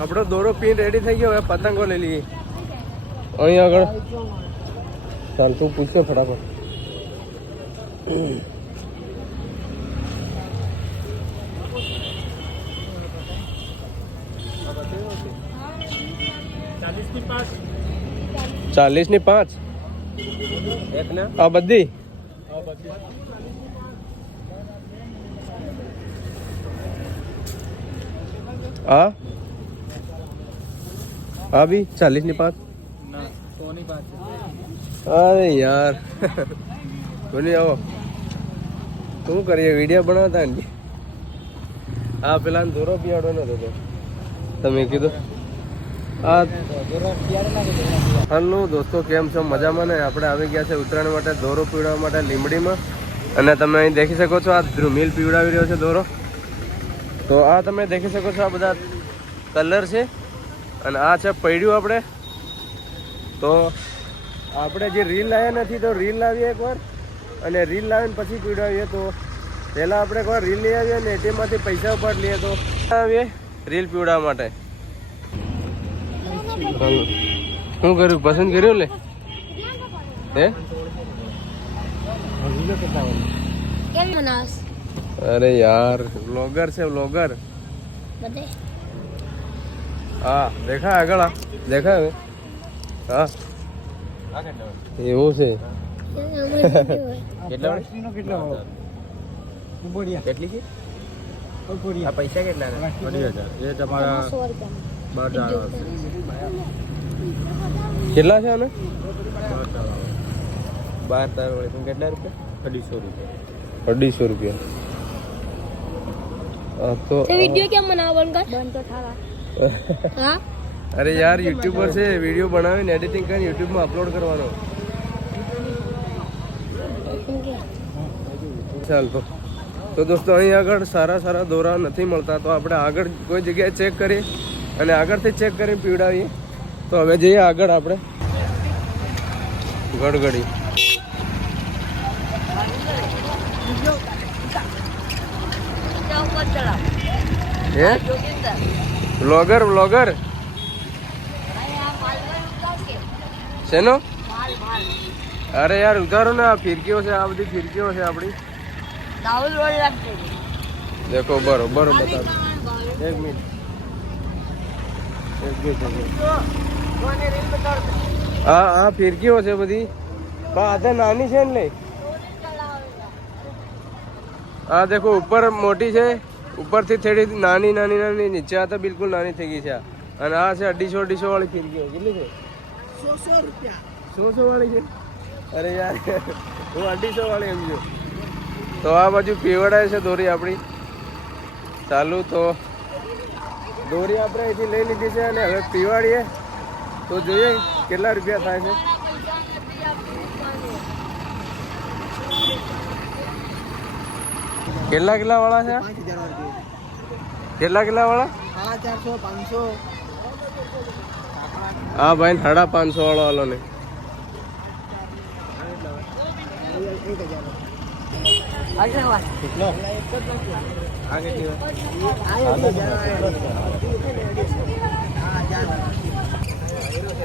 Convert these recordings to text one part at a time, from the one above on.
આપણો દોરો pin ready થઈ ગયો હવે પતંગો લઈ લઈએ. અહીં આગળ. ચાલ તું પૂછ્યો ફટાફટ. ચાલીસની પાંચ આ બધી. હા? બી ચાલીસની પાંચ? અરે યાર. બોલી આવો. શું કરીએ? વીડિયો બનાવતા ને. આ પેલા ધોરો પીવાડો નતો તો તમે કીધું? હાલો દોસ્તો, કેમ છો? મજામાં ને? આપણે આવી ગયા છે ઉત્તરાયણ માટે દોરો પીવડાવવા માટે લીમડીમાં અને તમે અહીં દેખી શકો છો આ ધ્રુમિલ પીવડાવી રહ્યો છે દોરો તો આ તમે દેખી શકો છો આ બધા કલર છે. અને આ છે પૈડ્યું આપણે. તો આપણે જે રીલ લાવ્યા નથી તો રીલ લાવીએ એકવાર. અને રીલ લાવીને પછી પીવડાવીએ તો પહેલાં આપણે એકવાર રીલ લઈ આવીએ ને એટીએમમાંથી પૈસા ઉપાડ લઈએ તો આવીએ રીલ પીવડાવવા માટે. શું કર્યું? પસંદ કર્યું લે? હે? અરે યાર વ્લોગર છે વ્લોગર બધે? હા દેખા આગળ આ દેખા હવે. હા. એવું છે. કેટલા કેટલા કેટલી છે? આ પૈસા કેટલા એ તમારા બાર કેટલા છે આને? બાર તાર વળી પણ કેટલા રૂપિયા? અઢીસો રૂપિયા. અઢીસો રૂપિયા. હા તો વીડિયો કેમ બનાવવા બંધ તો થારા અરે યાર યુટ્યુબર છે વીડિયો બનાવીને એડિટિંગ કરીને યુટ્યુબમાં અપલોડ કરવાનો. ચાલ, તો તો દોસ્તો, અહીં આગળ સારા સારા દોરા નથી મળતા, તો આપણે આગળ કોઈ જગ્યાએ ચેક કરીએ અને આગળથી ચેક કરીને પીવડાવીએ. તો હવે જઈએ આગળ આપણે. ગડગડી. હે? વ્લોગર વ્લોગર શેનો? અરે યાર, ઉતારો ને આ ફિરકીઓ છે, આ બધી ફિરકીઓ છે આપણી. દેખો બરોબર બતાવો. એક મિનિટ. હા હા ફિરકીઓ છે બધી. આ તો નાની છે ને લે. હા દેખો, ઉપર મોટી છે. ઉપરથી થોડી નાની નાની નાની નીચે આ તો બિલકુલ નાની થઈ ગઈ છે. અને આ છે અઢીસો અઢીસો વાળી ફિરકીઓ કેટલી છે? સો સો વાળી છે? અરે યાર હું અઢીસો વાળી સમજો તો આ બાજુ પીવડાય છે દોરી આપણી. ચાલુ તો દોરી આપણે અહીંથી લઈ લીધી છે અને હવે પીવાડીએ. તો જોઈએ કેટલા રૂપિયા થાય છે. કેટલા કેટલા વાળા છે? કેટલા કેટલા વાળા? ચારસો પાંચસો હા ભાઈ સાડા પાંચસો વાળો હાલો ને.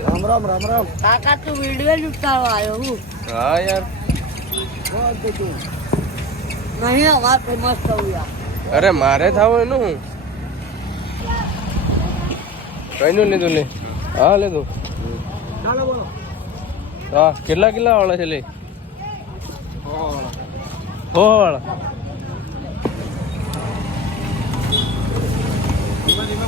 રામ રામ રામ રામ કાકા તું વિડિયો જ ઉતારવા આવ્યો હું હા યાર. નહીં વાત મસ્ત યાર. અરે મારે થવું એનું? હું કઈનું લીધું લે હા લીધું હા, કેટલા કેટલા વાળા છે લે? હો વાળા ધીમે ધીમે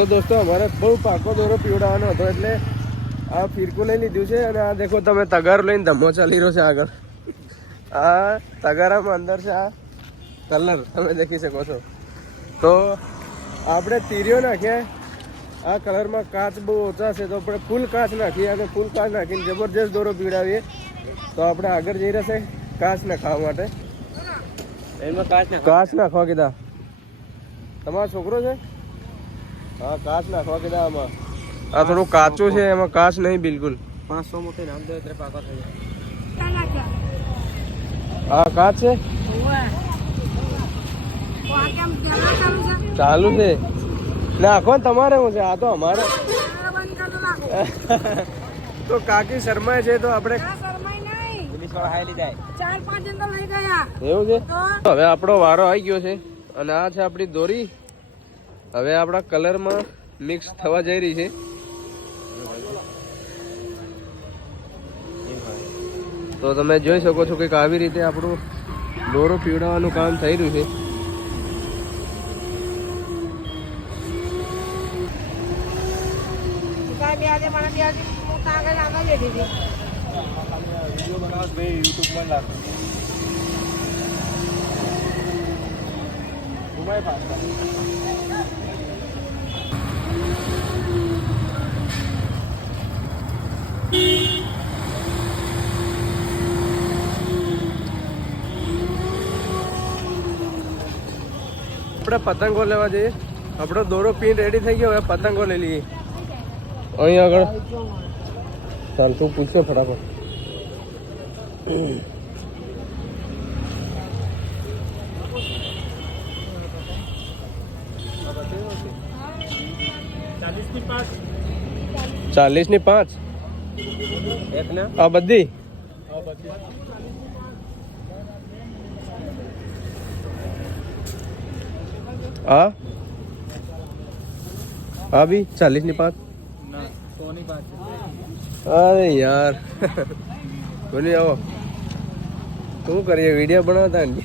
તો દોસ્તો અમારે બહુ પાકો દોરો પીવડાવવાનો હતો એટલે આ ફીરકું લઈ લીધું છે અને આ દેખો તમે તગાર લઈને ધમો ચાલી રહ્યો છે આગળ. આ તગારામાં અંદર છે આ કલર તમે દેખી શકો છો. તો આપણે તીર્યો નાખીએ. આ કલરમાં કાચ બહુ ઓછા છે તો આપણે ફૂલ કાચ નાખીએ અને ફૂલ કાચ નાખીને જબરજસ્ત દોરો પીવડાવીએ. તો આપણે આગળ જઈ રહેશે કાચ નાખવા માટે. એમાં કાચ ને કાચ નાખવા કીધા. તમારો છોકરો છે? હા કાચ નાખવા કીધા આમાં? આ થોડું કાચું છે એમાં કાચ નહીં બિલકુલ. પાંચસો મોટી નામ દે એટલે પાકા થઈ જાય હા કાચ છે? ચાલુ છે. નાખો તમારે હું છે આ તો અમારે. તો કાકી શર્માય છે તો આપણે એવું છે? હવે આપણો વારો આવી ગયો છે અને આ છે આપણી દોરી. હવે આપણા કલરમાં મિક્સ થવા જઈ રહી છે. તો તમે જોઈ શકો છો કે આવી રીતે આપણું દોરો પીવડાવવાનું કામ થઈ રહ્યું છે. વીડિયો બનાવો ભાઈ યુટ્યુબ પર લાગો ઘુમાય પાછા આપણે પતંગો લેવા જઈએ. આપણો દોરો પીન રેડી થઈ ગયો હવે પતંગો લઈ લઈએ. અહીં આગળ. ચાલ તું પૂછ્યો ફટાફટ. ચાલીસની? પાંચ આ બધી? હા હા બી? ચાલીસની પાંચ? અરે યાર. બોલી આવો. શું કરીએ? વીડિયો બનાવતા ને.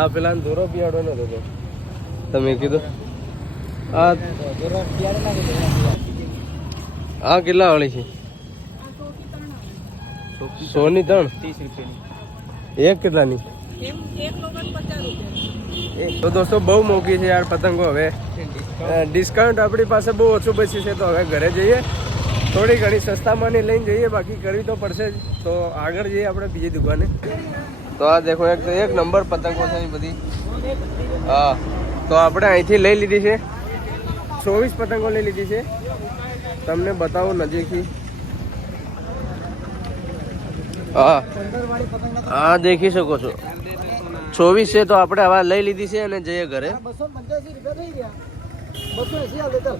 આ પેલા દોરો પીવાડો નતો તો. તમે કીધું? આ આ કેટલા વાળી છે? સોની ત્રણ? એક કેટલાની? એક કેટલાની તો દોસ્તો, બહુ મોંઘી છે યાર પતંગો હવે. ડિસ્કાઉન્ટ આપણી પાસે બહુ ઓછું બચ્યું છે, તો હવે ઘરે જઈએ. થોડી ઘણી સસ્તામાંની લઈને જઈએ, બાકી કરવી તો પડશે જ. તો આગળ જઈએ આપણે બીજી દુકાને. તો આ દેખો એક તો એક નંબર પતંગો છે બધી. હા તો આપણે અહીંથી લઈ લીધી છે. ચોવીસ પતંગો લઈ લીધી છે. તમને બતાવો નજીકથી. હા. હા દેખી શકો છો. ચોવીસ છે તો આપણે આવા લઈ લીધી છે અને જઈએ ઘરે. રૂપિયા થઈ ગયા. બસો એસી આવે ચાલ.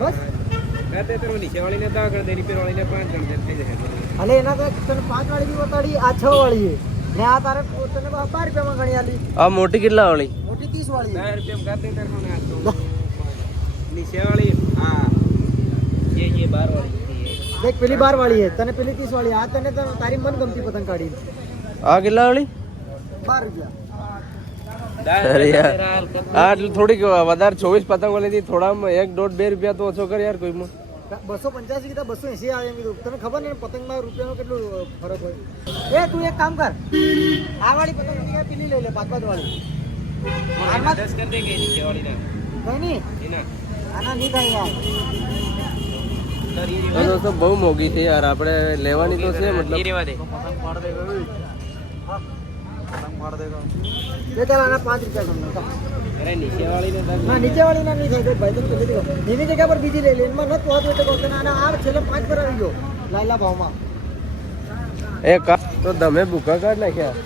બસ. અને એના તને પાંચ વાળી બી આ છ ને આ તારે તને બાર રૂપિયામાં ગણી આલી. આ મોટી કેટલા વાળી? મોટી ત્રીસ વાળી રૂપિયા ગાતે નીચે વાળી હા. એ એ બાર વાળી. પેલી બાર વાળી હે તને પેલી ત્રીસ વાળી. આ તને તારી મન ગમતી પતંગ કાઢી. આ કેટલા વાળી? થોડીક વધારે ચોવીસ પતંગો લીધી. થોડામાં એક દોઢ બે રૂપિયા તો ઓછો કર યાર કોઈ કોઈમાં બસો પંચ્યાસી કીધા બસો એસી આવે એમ કીધું. તને ખબર ને પતંગમાં રૂપિયાનો કેટલું ફરક હોય? એ તું એક કામ કર. આ વાળી પતંગ પેલી લઈ લે પાંચ પાંચ વાળી બહુ મોંઘી છે યાર. આપણે લેવાની તો છે મતલબ. લઈ લેનમાં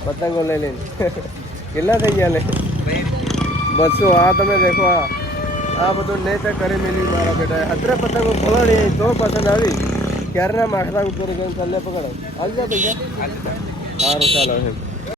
પતંગો લઈ લઈને. કેટલા થઈ ગયા લે? બસો આ તમે દેખો આ. આ બધું નહીં તે કરી મેલી મારા બેટા અત્રે પતંગો ખોલાડી તો પસંદ આવી. ક્યારના માખતા ઉતરી ગયો ચાલે પકડો. આવી જા પૈસા સારું ચાલો